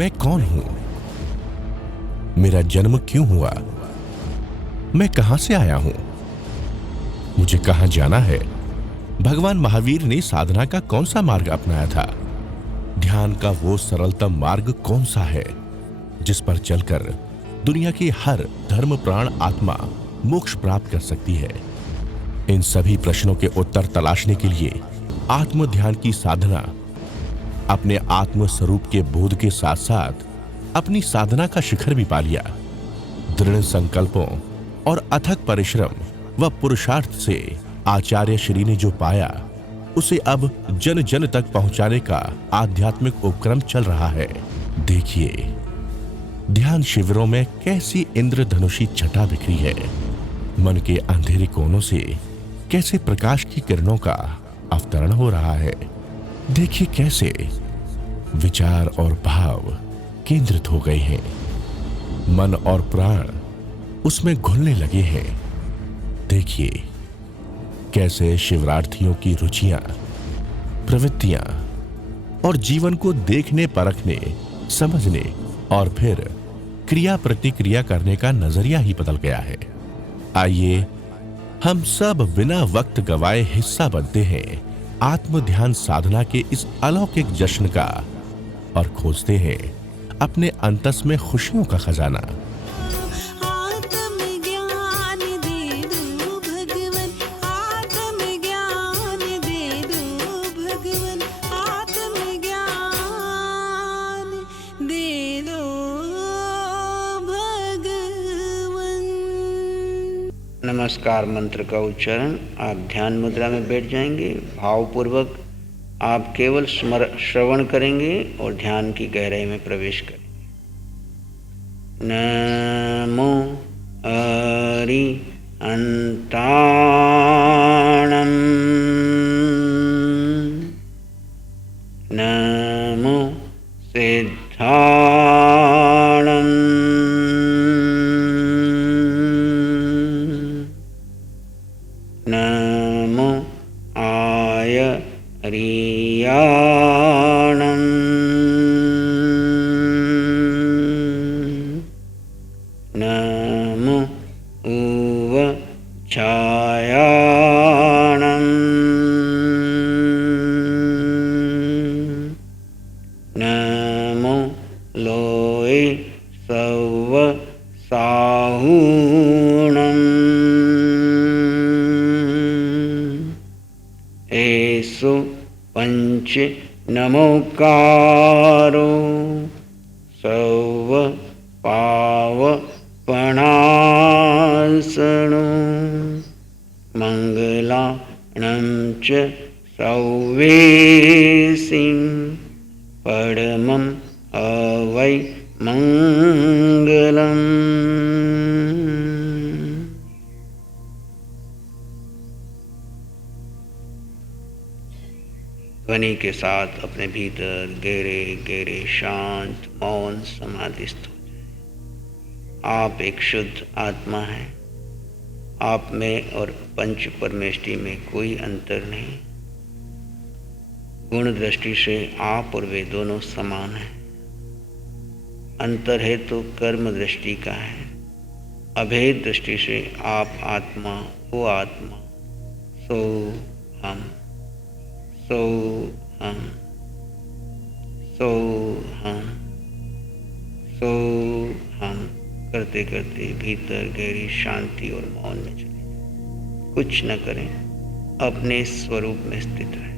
मैं कौन हूं? मेरा जन्म क्यों हुआ? मैं कहां से आया हूं? मुझे कहां जाना है? भगवान महावीर ने साधना का कौन सा मार्ग अपनाया था? ध्यान का वो सरलतम मार्ग कौन सा है जिस पर चलकर दुनिया की हर धर्म प्राण आत्मा मोक्ष प्राप्त कर सकती है? इन सभी प्रश्नों के उत्तर तलाशने के लिए आत्म ध्यान की साधना अपने आत्म स्वरूप के बोध के साथ साथ अपनी साधना का शिखर भी पा लिया। दृढ़ संकल्पों और अथक परिश्रम व पुरुषार्थ से आचार्य श्री ने जो पाया उसे अब जन जन तक पहुंचाने का आध्यात्मिक उपक्रम चल रहा है। देखिए, ध्यान शिविरों में कैसी इंद्रधनुषी छटा बिखरी है। मन के अंधेरे कोनों से कैसे प्रकाश की किरणों का अवतरण हो रहा है। देखिए कैसे विचार और भाव केंद्रित हो गए हैं। मन और प्राण उसमें घुलने लगे हैं। देखिए कैसे शिवरार्थियों की रुचियां, प्रवृत्तियां और जीवन को देखने, परखने, समझने और फिर क्रिया प्रतिक्रिया करने का नजरिया ही बदल गया है। आइए हम सब बिना वक्त गवाए हिस्सा बनते हैं आत्म ध्यान साधना के इस अलौकिक जश्न का और खोजते हैं अपने अंतस में खुशियों का खजाना। नमस्कार मंत्र का उच्चारण। आप ध्यान मुद्रा में बैठ जाएंगे। भावपूर्वक आप केवल श्रवण करेंगे और ध्यान की गहराई में प्रवेश करेंगे। नमो हरि अंताणम, नमो सिद्धाणम, नमो आयर्याणं, नमो उवचायाणं, नमो लोये सव्व साहूणम्, एषु पंच नमोकारो सर्व पावपणासनो मंगलाणं च सौवेसिं परमं अवै मंगलम्। ध्वनि के साथ अपने भीतर गहरे गहरे शांत मौन समाधिस्थ हो जाए। आप एक शुद्ध आत्मा हैं। आप में और पंच परमेष्टि में कोई अंतर नहीं। गुण दृष्टि से आप और वे दोनों समान हैं। अंतर है तो कर्म दृष्टि का है। अभेद दृष्टि से आप आत्मा, वो आत्मा, सो हम, सो हम, सो हम, सो हम करते करते भीतर गहरी शांति और मौन में चले जाएं। कुछ न करें, अपने स्वरूप में स्थित रहें।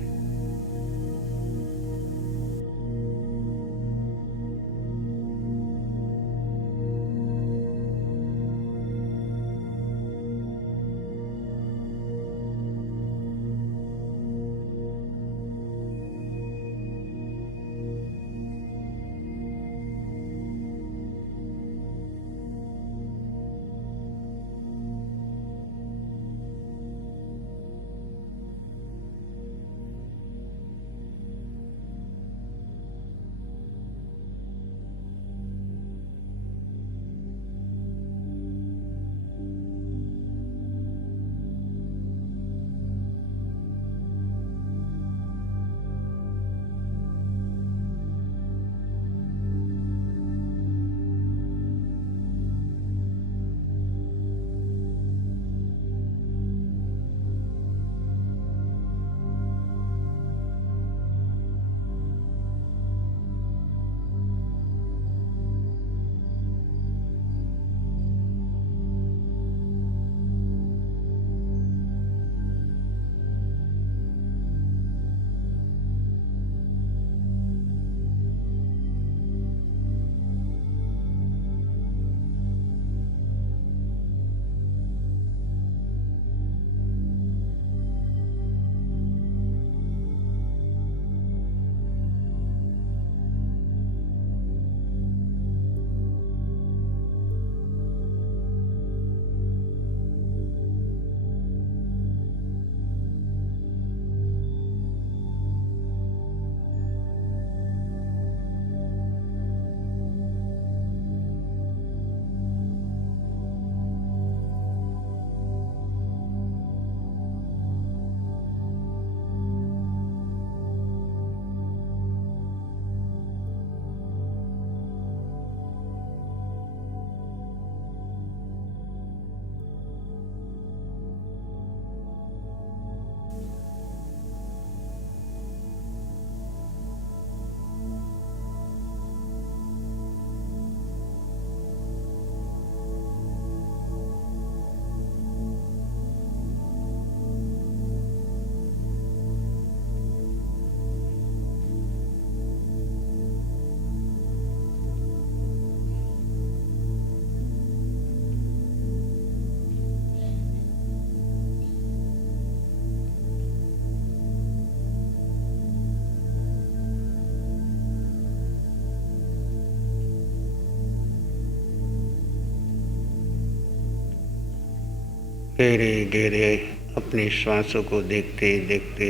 गहरे गहरे अपने श्वासों को देखते देखते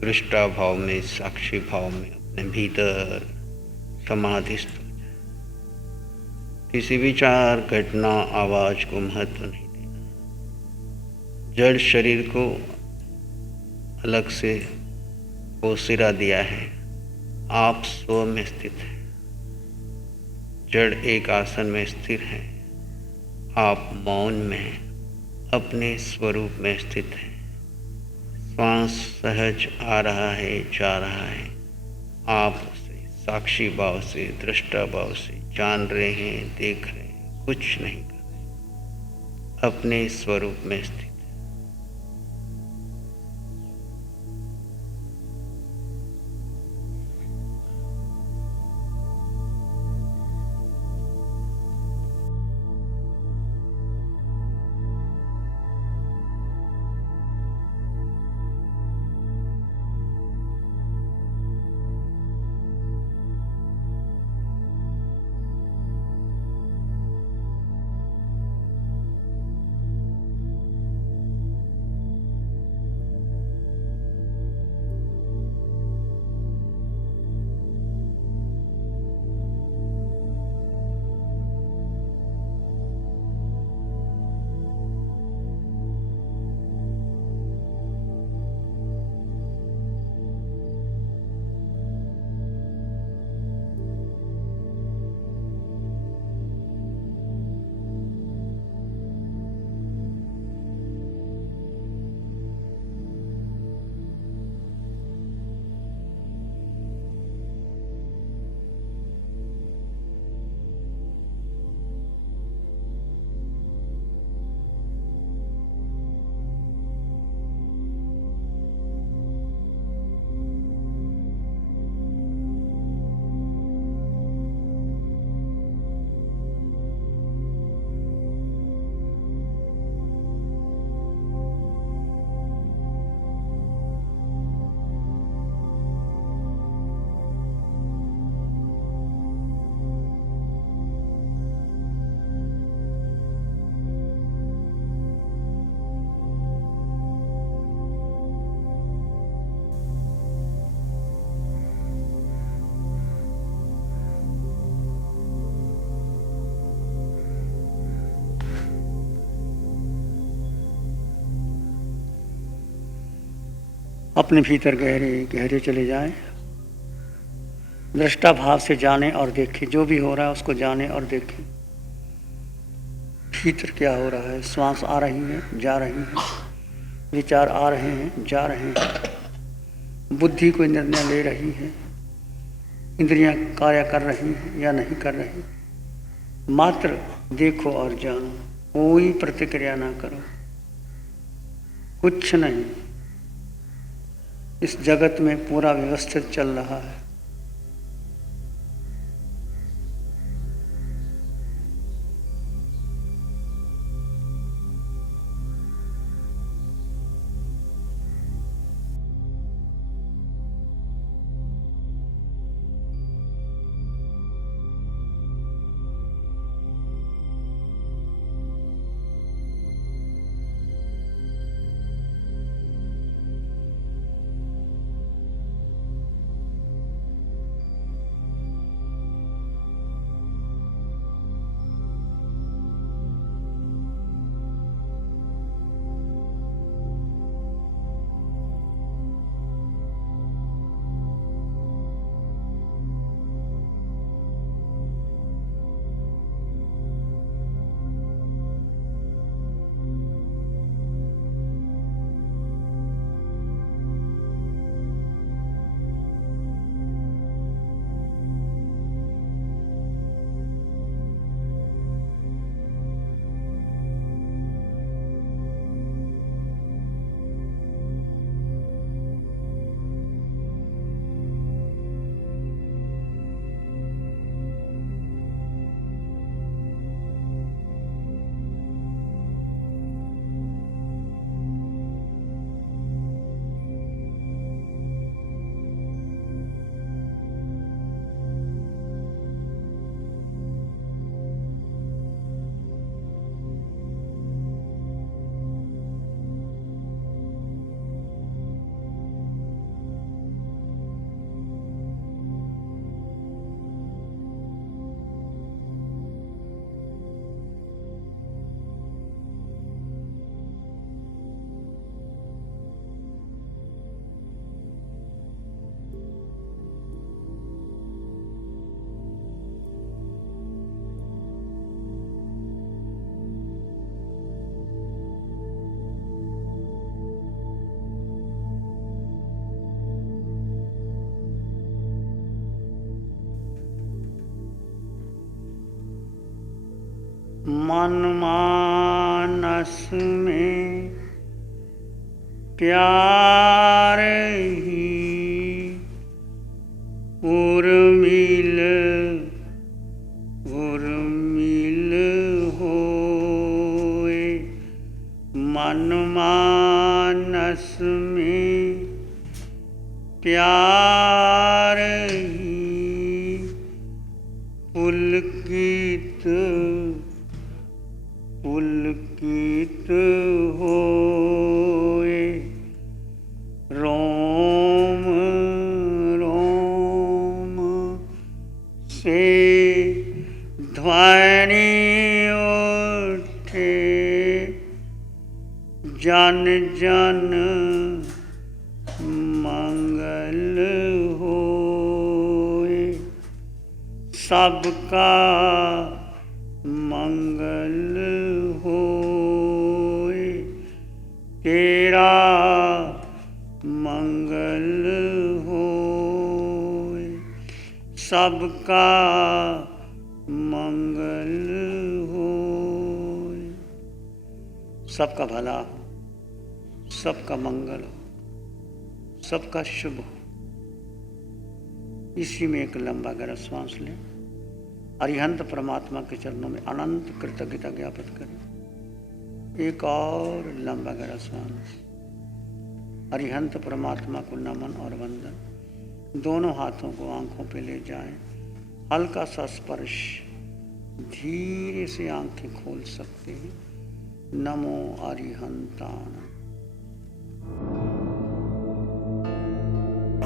दृष्टा भाव में, साक्षी भाव में अपने भीतर समाधिस्थ हो जाए। किसी विचार, घटना, आवाज को महत्व नहीं देना। जड़ शरीर को अलग से वो सिरा दिया है, आप स्व में स्थित है। जड़ एक आसन में स्थिर है, आप मौन में अपने स्वरूप में स्थित है। श्वास सहज आ रहा है, जा रहा है, आप उसे साक्षी भाव से, दृष्टा भाव से जान रहे हैं, देख रहे हैं, कुछ नहीं कर रहे, अपने स्वरूप में स्थित। अपने भीतर गहरे गहरे चले जाएं, दृष्टा भाव से जाने और देखें। जो भी हो रहा है उसको जाने और देखें। भीतर क्या हो रहा है? श्वास आ रही है, जा रही है, विचार आ रहे हैं, जा रहे हैं, बुद्धि कोई निर्णय ले रही है, इंद्रियां कार्य कर रही हैं या नहीं कर रही। मात्र देखो और जानो, कोई प्रतिक्रिया ना करो, कुछ नहीं। इस जगत में पूरा व्यवस्थित चल रहा है। मन मानस में प्यार ही उर्मिल होए। मन मानस में प्यार ही पुलकित होए। रोम रोम से ध्वनि उठे, जन जन मंगल होए। सबका मंगल होए, तेरा मंगल होए। सबका मंगल होए। सबका भला हो, सबका मंगल हो, सबका शुभ हो। इसी में एक लंबा गहरा श्वास लें। अरिहंत परमात्मा के चरणों में अनंत कृतज्ञता ज्ञापित करें। एक और लंबा गहरा श्वास। अरिहंत परमात्मा को नमन और वंदन। दोनों हाथों को आंखों पे ले जाएं। हल्का सा स्पर्श, धीरे से आंखें खोल सकते हैं। नमो अरिहंतान।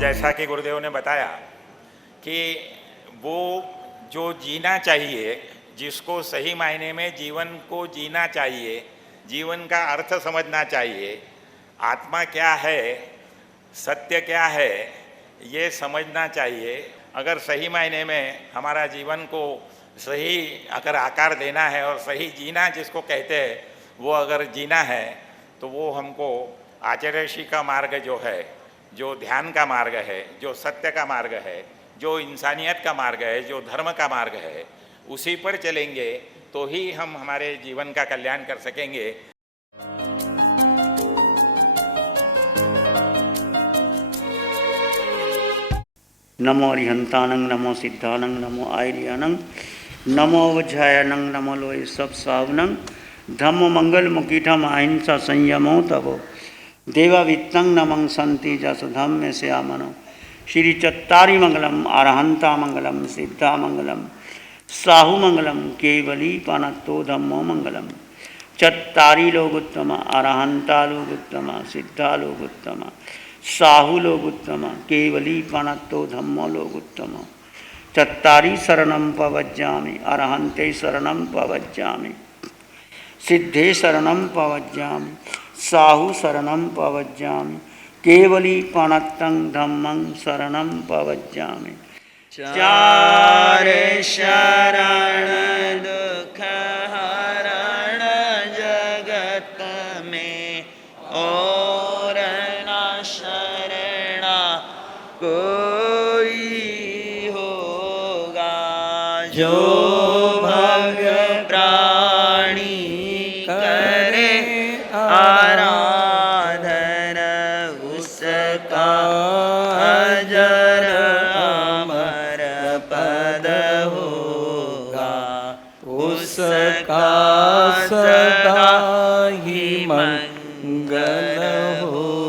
जैसा कि गुरुदेव ने बताया कि वो जो जीना चाहिए, जिसको सही मायने में जीवन को जीना चाहिए, जीवन का अर्थ समझना चाहिए, आत्मा क्या है, सत्य क्या है, ये समझना चाहिए। अगर सही मायने में हमारा जीवन को सही अगर आकार देना है और सही जीना जिसको कहते हैं वो अगर जीना है, तो वो हमको आचार्यशी का मार्ग जो है, जो ध्यान का मार्ग है, जो सत्य का मार्ग है, जो इंसानियत का मार्ग है, जो धर्म का मार्ग है, उसी पर चलेंगे तो ही हम हमारे जीवन का कल्याण कर सकेंगे। नमो अरिहंतानंग, नमो सिद्धानंग, नमो आर्यानंग, नमो वज्रायनंग, नमो लोय सब सावनंग, धम्म मंगल मुकीठम अहिंसा संयमो तबो देवावित्तं नमं संति जस धम्म से आमनो। श्री चत्तारी मंगलम, अरहंता मंगलम, सिद्धा मंगलम, साहु मंगलम, केवली पानत्तो धम्मो मंगलम। चत्तारी लोग उत्तम, अरहंता लोग उत्तम, सिद्धा लोग उत्तम, साहु लोग उत्तम, केवली पानत्तो धम्मो लोग उत्तम। चत्तारी शरणं पवज्जामि, अरहंते शरणं पवज्जामि, सिद्धे शरणं पवज्जामि, साहु शरणं पवज्जामि, केवली पाणत्तं धम्मं शरणं पवज्जामि। चार शरण दुख हरण जगत में, और न शरणा कोई होगा। जो भग प्राणी करे आराधन, उसका अजर अमर पद होगा। उसका सदा ही मंगल हो।